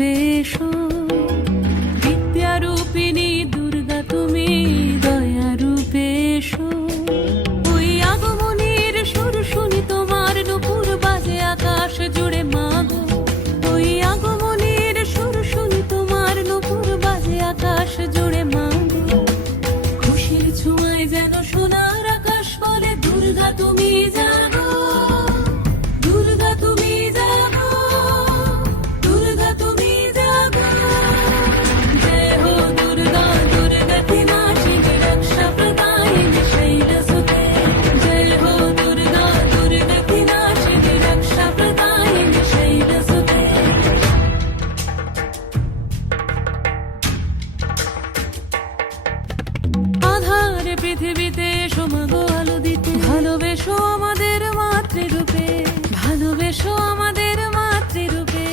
রূপে এসো, বিদ্যারূপিণী দুর্গা তুমি দয়া রূপে এসো। ওই আগমনের সুর শুনি তোমার নূপুর বাজে আকাশ জুড়ে মাগো, ওই আগমনের সুর শুনি তোমার নূপুর বাজে আকাশ জুড়ে মাগো। খুশির ছোঁয়ায় যেন সোনার আকাশ বলে দুর্গা তুমি জাগো, দুর্গা তুমি জাগো, দুর্গা তুমি জাগো। জয় হো দুর্গা দুর্গতি নাশিনী রক্ষা প্রদায়িনী শৈলসুতে, জয় হো দুর্গা দুর্গতি নাশিনী রক্ষা প্রদায়িনী শৈলসুতে। আধারে পৃথিবীতে এসো মাগো আলো দিতে, ভালোবেসো আমাদের মাতৃরূপে, ভালোবেসো আমাদের মাতৃরূপে।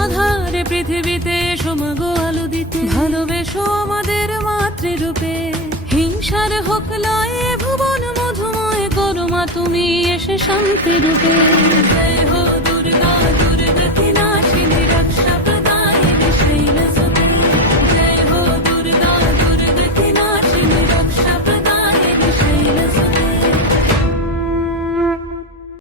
আধারে পৃথিবীতে এসো মাগো আলো দিতে, ভালোবেসো আমাদের মাতৃরূপে। হিংসার হোক লয়ে ভুবন মধুময় করো মা তুমি এসে শান্তি রূপে। জয় হো